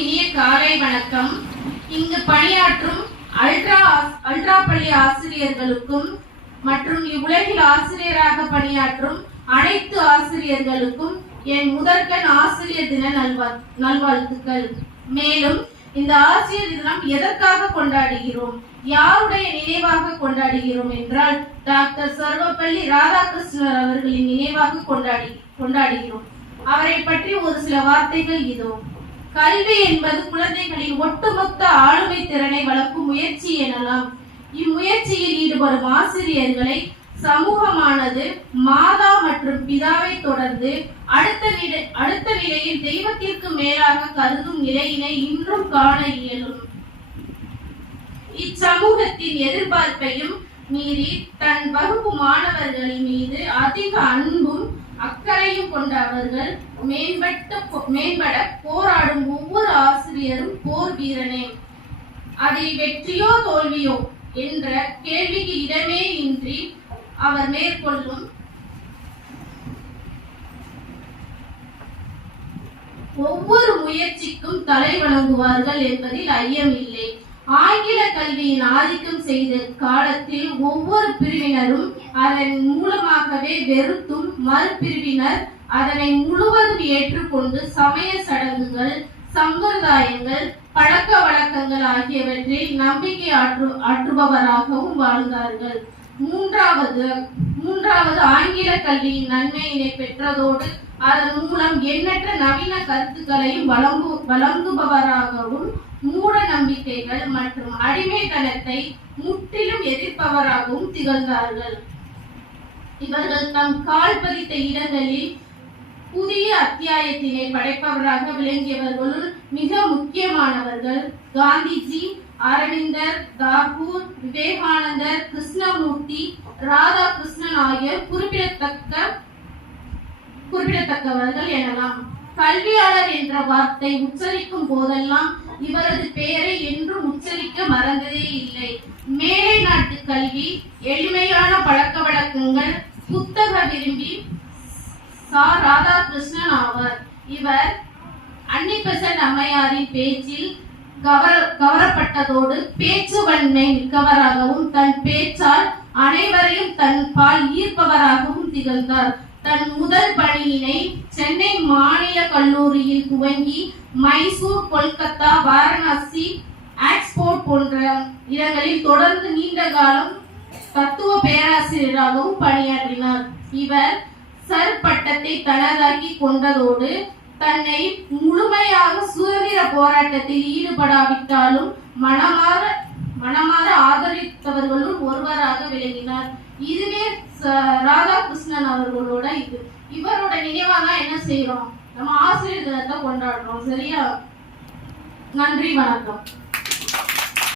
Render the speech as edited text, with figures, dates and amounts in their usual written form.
இனிய காலை வணக்கம். இங்கு பணியாற்றும் அல்ட்ரா பள்ளி ஆசிரியர்களுக்கும் மற்றும் இவ்வுலகில் ஆசிரியராக பணியாற்றும் அனைத்து ஆசிரியர்களுக்கும் என் முதற்கண் ஆசிரியர் தின நல்வாழ்த்துக்கள். மேலும் இந்த ஆசிரியர் தினம் எதற்காக கொண்டாடுகிறோம், யாருடைய நினைவாக கொண்டாடுகிறோம் என்றால் டாக்டர் சர்வப்பள்ளி ராதாகிருஷ்ணர் அவர்களின் நினைவாக கொண்டாடுகிறோம். அவரை பற்றி ஒரு சில வார்த்தைகள் இதோ. கல்வி என்பது குழந்தைகளின் ஒட்டுமொத்த ஆளுமை திறனை வளர்க்கும் முயற்சி எனலாம். இம்முயற்சியில் ஈடுபடும் ஆசிரியர்களை சமூகமானது மாதா மற்றும் பிதாவை தொடர்ந்து அடுத்த நிலையில் தெய்வத்திற்கு மேலாக கருதும் நிலையினை இன்றும் காண இயலும். இச்சமூகத்தின் எதிர்பார்ப்பையும் மீறி தன் வகுப்பு மாணவர்களின் மீது அதிக அன்பும் அக்கறையும் கொண்ட அவர்கள் மேம்பட போராடும் ஒவ்வொரு ஆசிரியரும் போர் வீரனே. அதில் வெற்றியோ தோல்வியோ என்ற கேள்விக்கு இடமே இன்றி அவர் மேற்கொள்ளும் ஒவ்வொரு முயற்சிக்கும் தலை வணங்குவார்கள் என்பதில் ஐயமில்லை. ஆங்கில கல்வியின் ஆதிக்கம் செய்த காலத்தில் ஒவ்வொரு பிரிவினரும் அதன் மூலமாகவே வெறுத்தும் மறுபிரிவினர் அதனை முழுவதும் ஏற்றுக்கொண்டு சமய சடங்குகள், சம்பிரதாயங்கள், பழக்க வழக்கங்கள் ஆகியவற்றில் நம்பிக்கை ஆற்றுபவராகவும் வாழ்ந்தார்கள். மூன்றாவது ஆங்கில கல்வியின் நன்மையினை பெற்றதோடு அதன் மூலம் எண்ணற்ற நவீன கருத்துக்களையும் வழங்குபவராகவும் மூட நம்பிக்கைகள் மற்றும் அடிமைத்தனத்தை முற்றிலும் எதிர்ப்பவராகவும் திகழ்ந்தார்கள். இவர்கள் தம் கால் பதித்த இடங்களில் புதிய அத்தியாயத்தினை படைப்பவராக விளங்கியவர்களுள் மிக முக்கியமானவர்கள் காந்திஜி, அரவிந்தர், தாகூர், விவேகானந்தர், கிருஷ்ணமூர்த்தி, ராதாகிருஷ்ணன் ஆகியோர் குறிப்பிடத்தக்கவர்கள் எனலாம். கல்வியாளர் என்ற வார்த்தை உச்சரிக்கும் போதெல்லாம் இவரது பெயரை என்றும் உச்சரிக்க மறந்ததே இல்லை. மேலை நாட்டு கல்வி, எளிமையான பழக்க வழக்கங்கள், புத்தக விரும்பி ராதாகிருஷ்ணன் ஆவார். இவர் அன்னிபெசன்ட் அம்மையாரின் பேச்சில் கவரப்பட்டதோடு பேச்சு வன்மை மிக்கவராகவும் தன் பேச்சால் அனைவரையும் தன் பால் ஈர்ப்பவராகவும் திகழ்ந்தார். தன் முதல் பணியினை சென்னை மாநில கல்லூரியில் துவங்கி மைசூர், கொல்கத்தா, வாரணாசி, ஆக்ஸ்போர்ட் போன்ற இடங்களில் தொடர்ந்து நீண்ட காலம் தத்துவ பேராசிரியராகவும் பணியாற்றினார். இவர் சர் பட்டத்தை தனதாக்கி கொண்டதோடு தன்னை முழுமையாக சுதந்திர போராட்டத்தில் ஈடுபடாவிட்டாலும் மனமாற ஆதரித்தவர்களுள் ஒருவராக விளங்கினார். இதுவே ராதாகிருஷ்ணன் அவர்களோட இவரோட நினைவாக என்ன செய்யறோம், நம்ம ஆசிரியர் தினத்தை கொண்டாடுறோம். சரியா? நன்றி, வணக்கம்.